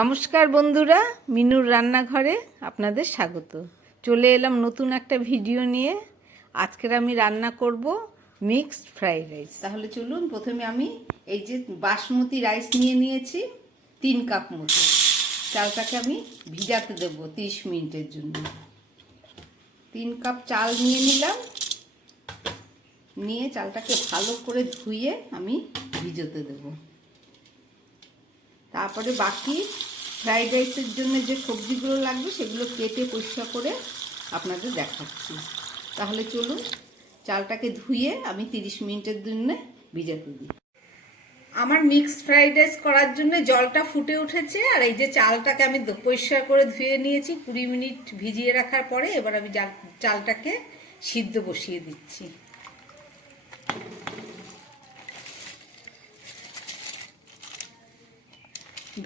নমস্কার বন্ধুরা, মিনুর রান্নাঘরে আপনাদের স্বাগত। চলে এলাম নতুন একটা ভিডিও নিয়ে। আজকের আমি রান্না করব মিক্সড ফ্রাইড রাইস। তাহলে চলুন, প্রথমে আমি এই যে বাসমতি রাইস নিয়ে নিয়েছি 3 কাপ মতো। চালটাকে আমি ভিজাতে দেব 30 মিনিটের জন্য। 3 কাপ চাল নিয়ে নিলাম, নিয়ে চালটাকে ভালো করে ধুয়ে আমি ভিজোতে দেব। তারপরে বাকি ফ্রাইড রাইসের জন্য যে সবজিগুলো লাগবে সেগুলো কেটে পরিষ্কার করে আপনাদের দেখাচ্ছি। তাহলে চলুন, চালটাকে ধুয়ে আমি 30 মিনিটের জন্য ভিজাতে দিই। আমার মিক্সড ফ্রাইড রাইস করার জন্য জলটা ফুটে উঠেছে, আর এই যে চালটাকে আমি পরিষ্কার করে ধুয়ে নিয়েছি 20 মিনিট ভিজিয়ে রাখার পরে। এবার আমি চালটাকে সিদ্ধ বসিয়ে দিচ্ছি।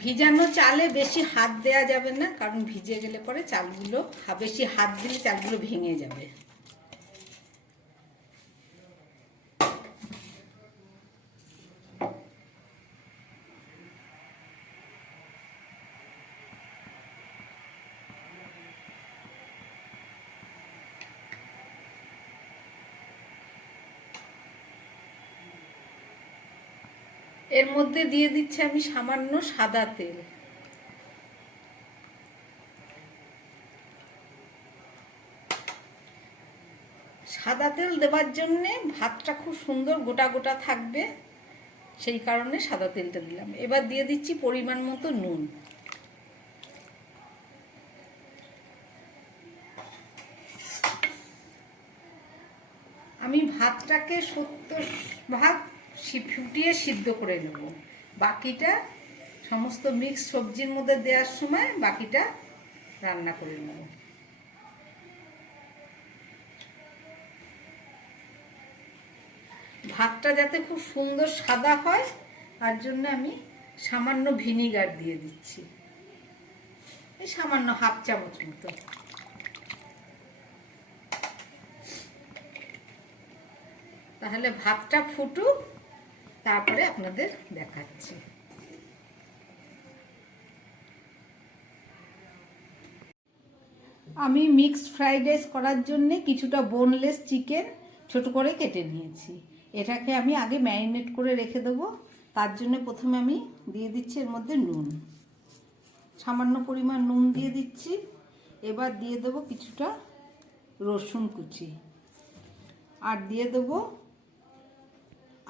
ভিজানো চালে বেশি হাত দেয়া যাবে না, কারণ ভিজে গেলে পরে চালগুলো বেশি হাত দিলে চালগুলো ভেঙে যাবে। এর মধ্যে দিয়ে দিচ্ছি আমি সামান্য সাদা তেল। সাদা তেল দেওয়ার জন্যে ভাতটা খুব সুন্দর গোটা গোটা থাকবে, সেই কারণে সাদা তেলটা দিলাম। এবার দিয়ে দিচ্ছি পরিমাণ মতো নুন। আমি ভাতটাকে 70% ফুটিয়ে সিদ্ধ করে নেব। বাকিটা সমস্ত মিক্স সবজির মধ্যে দেওয়ার সময় বাকিটা রান্না করে নেব। ভাতটা যাতে খুব সুন্দর সাদা হয় তার জন্য আমি সামান্য ভিনিগার দিয়ে দিচ্ছি, এই সামান্য 1/2 চামচ মতো। তাহলে ভাতটা ফুটুক, তারপরে আপনাদের দেখাচ্ছি। আমি মিক্সড ফ্রাইড রাইস করার জন্য কিছুটা বোনলেস চিকেন ছোট করে কেটে নিয়েছি। এটাকে আমি আগে ম্যারিনেট করে রেখে দেবো। তার জন্য প্রথমে আমি দিয়ে দিচ্ছি এর মধ্যে নুন, সামান্য পরিমাণ নুন দিয়ে দিচ্ছি। এবার দিয়ে দেবো কিছুটা রসুন কুচি, আর দিয়ে দেবো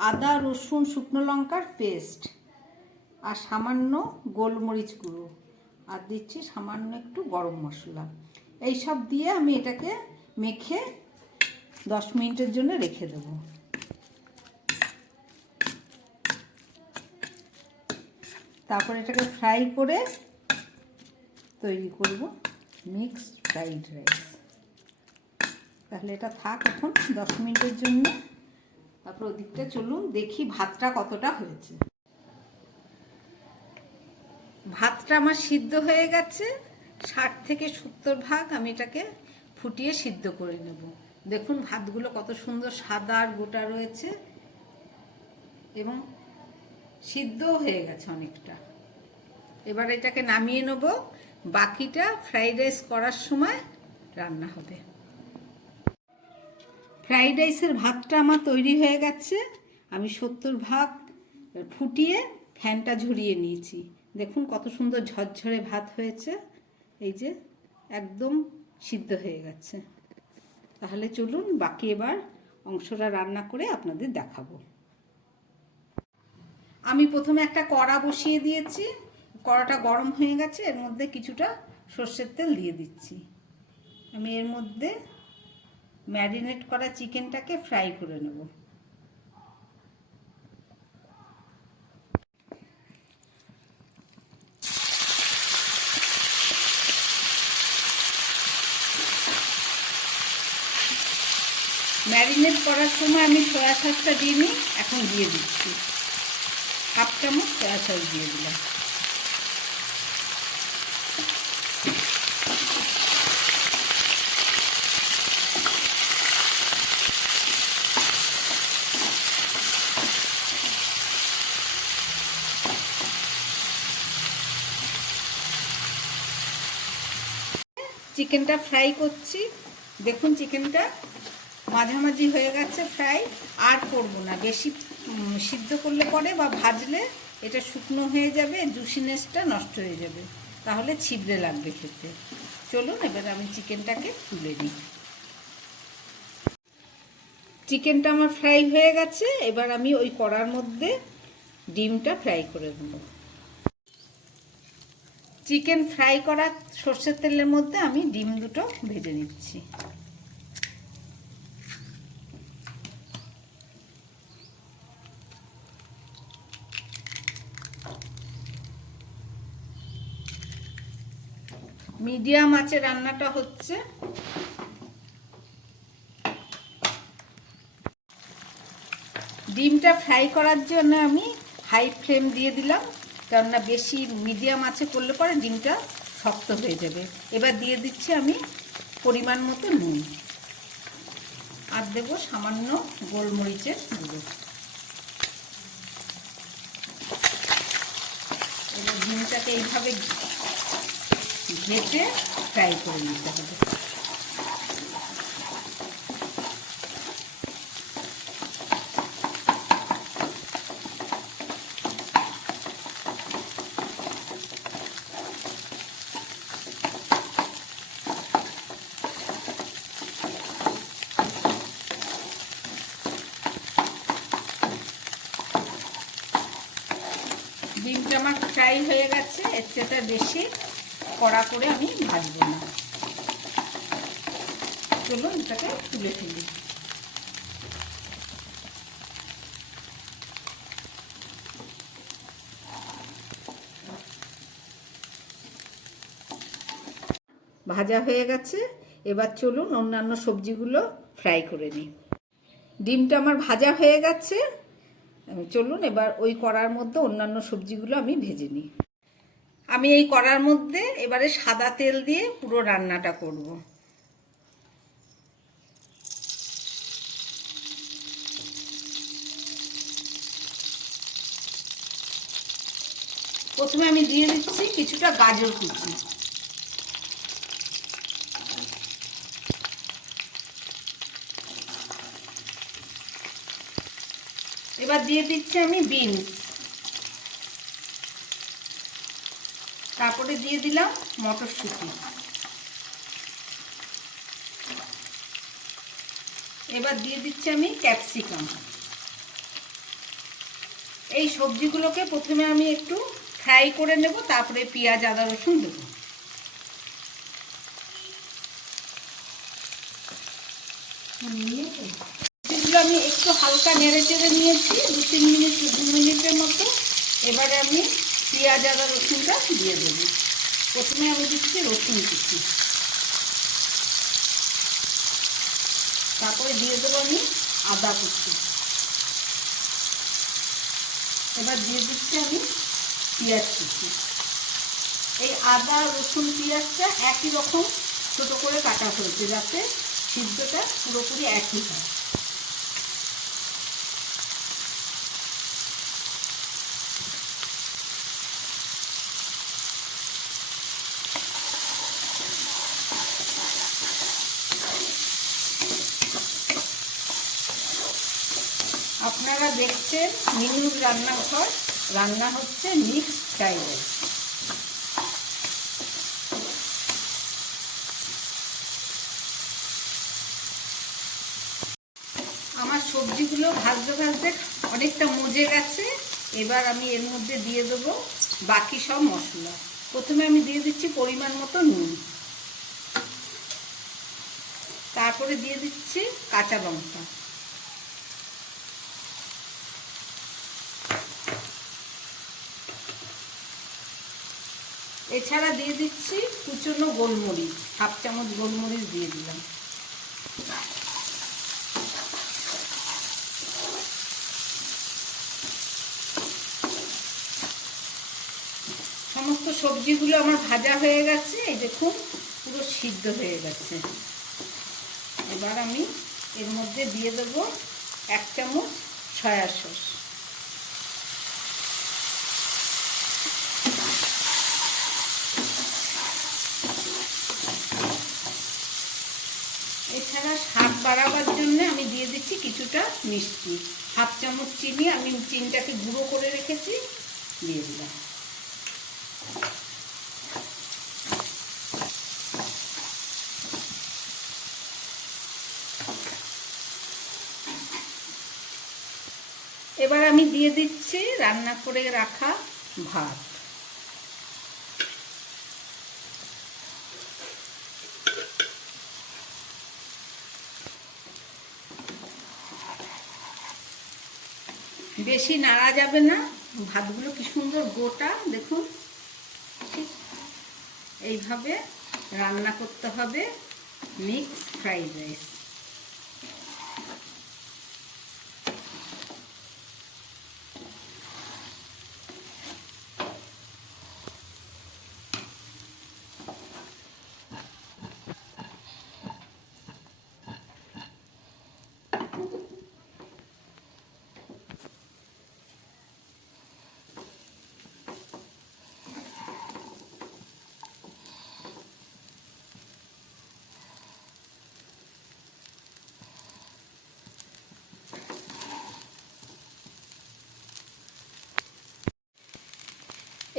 আদা রসুন শুকনো লঙ্কার পেস্ট, আর সামান্য গোলমরিচ গুঁড়ো, আর দিচ্ছি সামান্য একটু গরম মশলা। এই সব দিয়ে আমি এটাকে মেখে 10 মিনিটের জন্য রেখে দেব। তারপর এটাকে ফ্রাই করে তৈরি করব মিক্সড ফ্রাইড রাইস। তাহলে এটা থাক এখন 10 মিনিটের জন্য। তারপর ওদিকটা চলুন দেখি ভাতটা কতটা হয়েছে। ভাতটা আমার সিদ্ধ হয়ে গেছে 60 থেকে 70%। আমি এটাকে ফুটিয়ে সিদ্ধ করে নেব। দেখুন ভাতগুলো কত সুন্দর সাদা আর গোটা রয়েছে, এবং সিদ্ধও হয়ে গেছে অনেকটা। এবার এটাকে নামিয়ে নেব, বাকিটা ফ্রাইড রাইস করার সময় রান্না হবে। ফ্রাইড রাইসের ভাতটা আমার তৈরি হয়ে গেছে। আমি 70% ফুটিয়ে ফ্যানটা ঝরিয়ে নিয়েছি। দেখুন কত সুন্দর ঝরঝরে ভাত হয়েছে, এই যে একদম সিদ্ধ হয়ে গেছে। তাহলে চলুন বাকি এবার অংশটা রান্না করে আপনাদের দেখাবো। আমি প্রথমে একটা কড়া বসিয়ে দিয়েছি, কড়াটা গরম হয়ে গেছে। এর মধ্যে কিছুটা সর্ষের তেল দিয়ে দিচ্ছি। আমি এর মধ্যে ম্যারিনেট করা চিকেনটাকে ফ্রাই করে নেব। ম্যারিনেট করার সময় আমি সয়া সসটা দিইনি, এখন দিয়ে দিচ্ছি 1/2 চামচ সয়া সস দিয়ে দিলাম। চিকেনটা ফ্রাই করছি। দেখুন চিকেনটা মাঝামাঝি হয়ে গেছে ফ্রাই। আর করব না, বেশি সিদ্ধ করলে পরে বা ভাজলে এটা শুকনো হয়ে যাবে, জুসিনেসটা নষ্ট হয়ে যাবে, তাহলে ছিবড়ে লাগবে খেতে। চলুন এবার আমি চিকেনটাকে তুলে নিই। চিকেনটা আমার ফ্রাই হয়ে গেছে, এবার আমি ওই কড়ার মধ্যে ডিমটা ফ্রাই করে দেব। চিকেন ফ্রাই করা সর্ষের তেলের মধ্যে আমি ডিম দুটো ভেজে নিচ্ছি। মিডিয়াম আঁচে রান্নাটা হচ্ছে। ডিমটা ফ্রাই করার জন্য আমি হাই ফ্লেম দিয়ে দিলাম, কেননা বেশি মিডিয়াম আঁচে করলে পরে ডিমটা শক্ত হয়ে যাবে। এবার দিয়ে দিচ্ছি আমি পরিমাণ মতো নুন, আর দেবো সামান্য গোলমরিচের গুঁড়ো। এবার ডিমটাকে এইভাবে ঘেটে ফ্রাই করে নিতে হবে। ডিমটা আমার ফ্রাই হয়ে গেছে, এর চেয়ে বেশি কড়া করে আমি ভাজবো না। চলুন এটাকে তুলে ফেলি। ভাজা হয়ে গেছে, এবার চলুন অন্যান্য সবজিগুলো ফ্রাই করে নিই। ডিমটা আমার ভাজা হয়ে গেছে, চলুন এবার ওই কড়ার মধ্যে অন্যান্য সবজিগুলো আমি ভেজে নিই। আমি এই কড়ার মধ্যে এবারে সাদা তেল দিয়ে পুরো রান্নাটা করব। প্রথমে আমি দিয়ে দিচ্ছি কিছুটা গাজর কুচি, এবার দিয়ে দিচ্ছি আমি বিনস, তারপরে দিয়ে দিলাম মটরশুঁটি, এবার দিয়ে দিচ্ছি আমি ক্যাপসিকাম। এই সবজিগুলোকে প্রথমে আমি একটু ফ্রাই করে নেব, তারপরে পেঁয়াজ আদা রসুন দেবো। সবজিগুলো আমি একটু হালকা নেড়ে চেড়ে নিয়েছি 2 মিনিটের মতো। এবারে আমি পেঁয়াজ আদা রসুনটা দিয়ে দেবো। প্রথমে আমি দিচ্ছি রসুন কুচি, তারপরে দিয়ে দেবো আমি আদা কুচি, এবার দিয়ে দিচ্ছি আমি পেঁয়াজ কুচি। এই আদা রসুন পেঁয়াজটা একই রকম ছোটো করে কাটা হয়েছে, যাতে সিদ্ধটা পুরোপুরি একই হয়। আপনারা দেখছেন মিনুর রান্নাঘর, রান্না হচ্ছে মিক্সড ফ্রাইড রাইস। আমার সবজিগুলো ভাজতে ভাজতে অনেকটা মজে গেছে। এবার আমি এর মধ্যে দিয়ে দেবো বাকি সব মশলা। প্রথমে আমি দিয়ে দিচ্ছি পরিমাণ মতো নুন, তারপরে দিয়ে দিচ্ছি কাঁচা লঙ্কা, এছাড়া দিয়ে দিচ্ছি কুচনো গোলমরিচ, 1/2 চামচ গোলমরিচ দিয়ে দিলাম। সমস্ত সবজিগুলো আমার ভাজা হয়ে গেছে, এই দেখুন পুরো সিদ্ধ হয়ে গেছে। এবার আমি এর মধ্যে দিয়ে দেবো 1 চামচ সয়া সস, বাড়াবার জন্য আমি দিয়ে দিচ্ছি কিছুটা মিষ্টি, 1/2 চামচ চিনি, আমি চিনিটাকে গুঁড়ো করে রেখেছি, দিয়ে দিলাম। এবার আমি দিয়ে দিচ্ছি রান্না করে রাখা ভাত। বেশি নাড়া যাবে না, ভাতগুলো কি সুন্দর গোটা দেখুন। ঠিক এইভাবে রান্না করতে হবে মিক্স ফ্রাইড রাইস।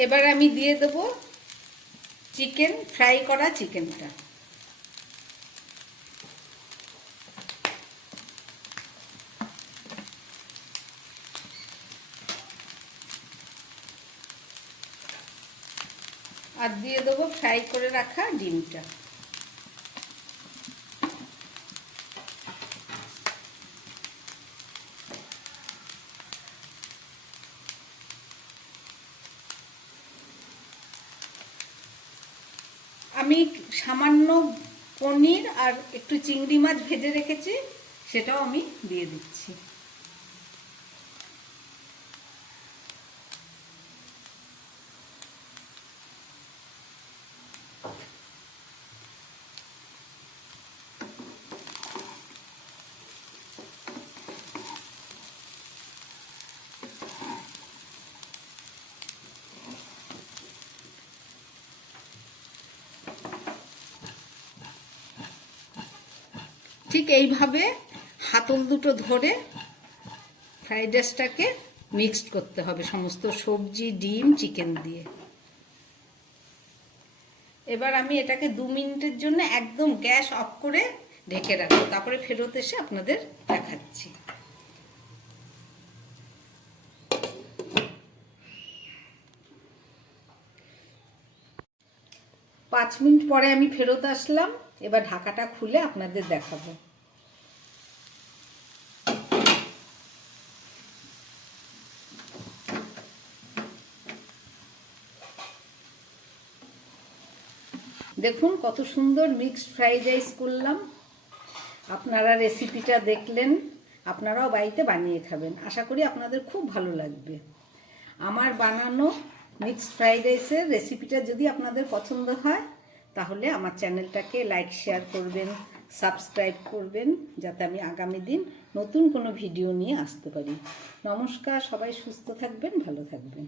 এবার আমি দিয়ে দেব চিকেন, ফ্রাই করা চিকেনটা। আর দিয়ে দেবো ফ্রাই করে রাখা ডিমটা। আমি সামান্য পনির আর একটু চিংড়ি মাছ ভেজে রেখেছি, সেটাও আমি দিয়ে দিচ্ছি। ঠিক এইভাবে হাতল দুটো ধরে ফ্রাইড রাইসটাকে মিক্সড করতে হবে সমস্ত সবজি, ডিম, চিকেন দিয়ে। এবার আমি এটাকে 2 মিনিটের জন্য একদম গ্যাস অফ করে ঢেকে রাখবো, তারপরে ফেরত এসে আপনাদের দেখাচ্ছি। 5 মিনিট পরে আমি ফেরত আসলাম। এবার ঢাকাটা খুলে আপনাদের দেখাবো। দেখুন কত সুন্দর মিক্সড ফ্রাইড রাইস করলাম। আপনারা রেসিপিটা দেখলেন, আপনারাও বাড়িতে বানিয়ে খাবেন। আশা করি আপনাদের খুব ভালো লাগবে। আমার বানানো মিক্সড ফ্রাইড রাইসের রেসিপিটা যদি আপনাদের পছন্দ হয়, তাহলে আমার চ্যানেলটাকে লাইক, শেয়ার করবেন, সাবস্ক্রাইব করবেন, যাতে আমি আগামী দিন নতুন কোনো ভিডিও নিয়ে আসতে পারি। নমস্কার, সবাই সুস্থ থাকবেন, ভালো থাকবেন।